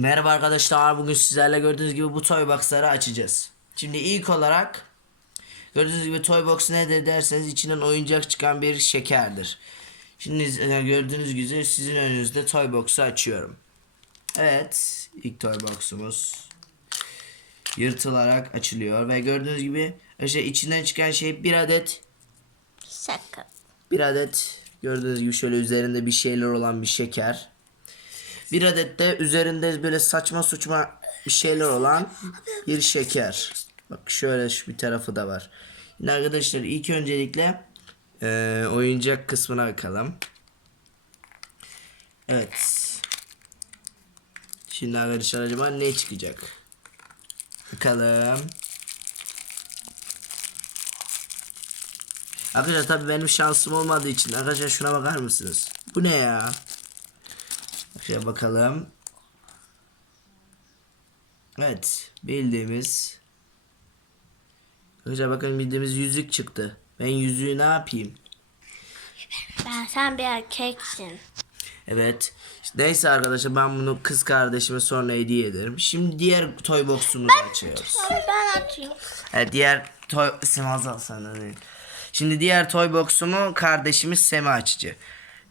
Merhaba arkadaşlar. Bugün sizlerle gördüğünüz gibi bu toy box'ları açacağız. Şimdi ilk olarak gördüğünüz gibi toy box nedir derseniz içinden oyuncak çıkan bir şekerdir. Şimdi e, gördüğünüz gibi sizin önünüzde toy box'u açıyorum. Evet, ilk toy box'umuz yırtılarak açılıyor ve gördüğünüz gibi işte içinden çıkan şey bir adet Şaka. bir adet gördüğünüz gibi şöyle üzerinde bir şeyler olan bir şeker. Bir adet de üzerinde böyle saçma suçma bir şeyler olan bir şeker. Bak şöyle şu bir tarafı da var. Şimdi arkadaşlar ilk öncelikle eee, oyuncak kısmına bakalım. Evet. Şimdi arkadaşlar acaba ne çıkacak? Bakalım. Arkadaşlar tabii benim şansım olmadığı için arkadaşlar şuna bakar mısınız? Bu ne ya? Şöyle bakalım. Evet bildiğimiz. Arkadaşlar bakın bildiğimiz yüzük çıktı. Ben yüzüğü ne yapayım? Ben sen bir erkeksin. Evet. Neyse arkadaşlar ben bunu kız kardeşime sonra hediye ederim. Şimdi diğer toy box'umuzu açıyoruz. Ben açayım. Evet, diğer toy Semazal sana değil. Şimdi diğer toy box'umu kardeşimiz Semi açıcı.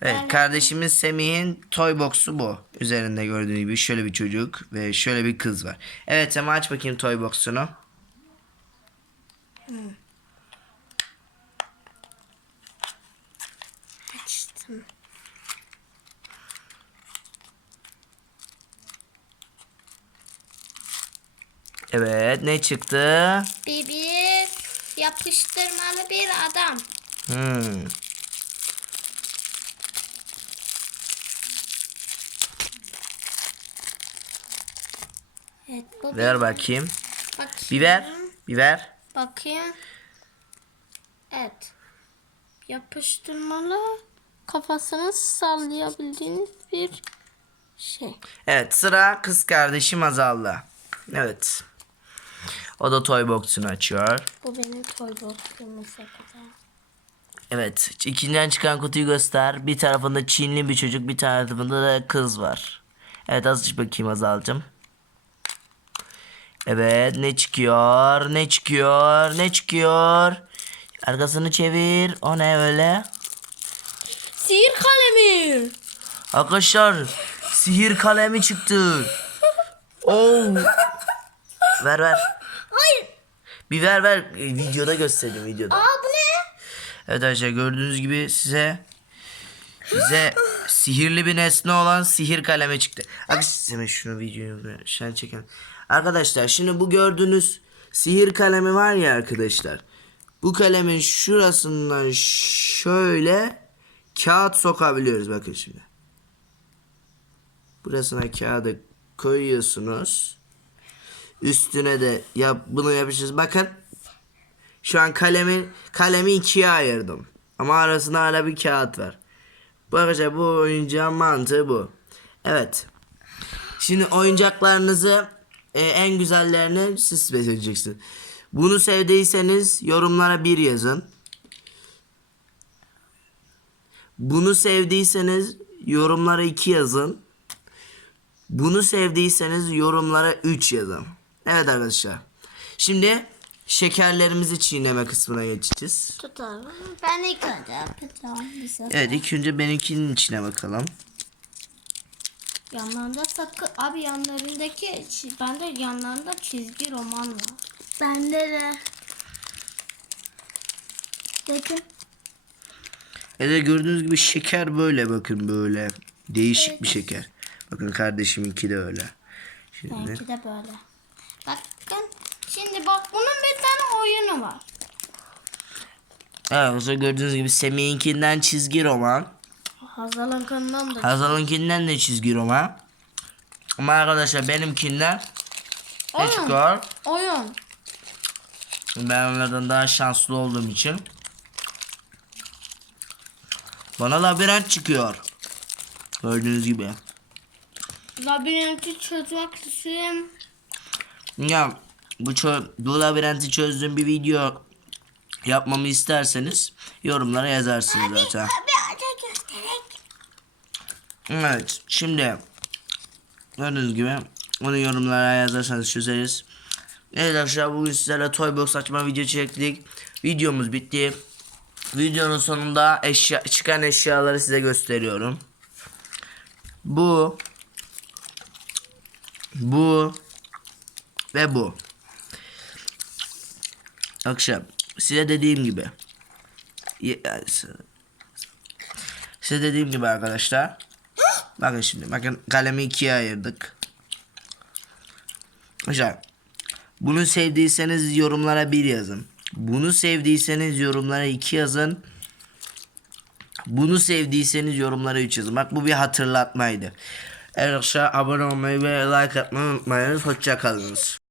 Evet kardeşimiz Semih'in toy box'u bu. Üzerinde gördüğünüz gibi şöyle bir çocuk ve şöyle bir kız var. Evet Semi aç bakayım toy box'unu. Açtım. Evet ne çıktı? Bir, bir yapıştırmalı bir adam. Hmm. Evet bu Ver bakayım. Bak. Biber. Biber. Bakayım. Evet. Yapıştırmalı kafasını sallayabildiğiniz bir şey. Evet sıra kız kardeşim Azal'da. Evet. O da toy box'unu açıyor. Bu benim toy box'um mesela. Evet. ikinciden çıkan kutuyu göster. Bir tarafında Çinli bir çocuk, bir tarafında da kız var. Evet az aç bakayım Azal'cım. Evet ne çıkıyor? Ne çıkıyor? Ne çıkıyor? Arkasını çevir. O ne öyle? Sihir kalemi. Arkadaşlar sihir kalemi çıktı. Oo. ver ver. Hayır. Bir ver ver. Videoda göstereyim videoda. Aa bu ne? Evet arkadaşlar gördüğünüz gibi size size sihirli bir nesne olan sihir kalemi çıktı. Arkadaşlar şunu videoyu şen çekin. Arkadaşlar şimdi bu gördüğünüz sihir kalemi var ya arkadaşlar. Bu kalemin şurasından şöyle kağıt sokabiliyoruz bakın şimdi. Burasına kağıdı koyuyorsunuz. Üstüne de yap bunu yapışırız. Bakın şu an kalemi kalemi ikiye ayırdım. Ama arasında hala bir kağıt var. Bu arkadaşlar bu oyuncağın mantığı bu. Evet. Şimdi oyuncaklarınızı e, en güzellerini siz seçeceksiniz. Bunu sevdiyseniz yorumlara bir yazın. Bunu sevdiyseniz yorumlara iki yazın. Bunu sevdiyseniz yorumlara 3 yazın. Evet arkadaşlar. Şimdi şekerlerimizi çiğneme kısmına geçeceğiz. Tutalım. Ben ilk önce yapacağım. Evet ilk önce benimkinin içine bakalım. Yanlarında sakın. Abi yanlarındaki çi- bende yanlarında çizgi roman var. Bende de. Bakın. Evet gördüğünüz gibi şeker böyle bakın böyle. Değişik bir şeker. Bakın kardeşiminki de öyle. Şimdi Benimki de böyle. Bakın. Şimdi bak bunun bir tane oyunu var. Evet arkadaşlar gördüğünüz gibi Semih'inkinden çizgi roman. Hazal'ın kanından da. Hazal'ınkinden de çizgi roman. Ama arkadaşlar benimkinden ne Oyun. çıkıyor? Oyun. Ben onlardan daha şanslı olduğum için. Bana labirent çıkıyor. Gördüğünüz gibi. Labirenti çözmek istiyorum. Ya bu, çö- bu labirenti çözdüğüm bir video yapmamı isterseniz yorumlara yazarsınız zaten. Evet şimdi gördüğünüz gibi Onu yorumlara yazarsanız çözeriz. Evet arkadaşlar bugün sizlerle Toybox açma video çektik. Videomuz bitti. Videonun sonunda eşya çıkan eşyaları size gösteriyorum. Bu bu ve bu. Akşam size dediğim gibi size dediğim gibi arkadaşlar bakın şimdi bakın kalemi ikiye ayırdık. Arkadaşlar bunu sevdiyseniz yorumlara bir yazın. Bunu sevdiyseniz yorumlara iki yazın. Bunu sevdiyseniz yorumlara 3 yazın. Bak bu bir hatırlatmaydı. Arkadaşlar abone olmayı ve like atmayı unutmayınız. Hoşça kalınız.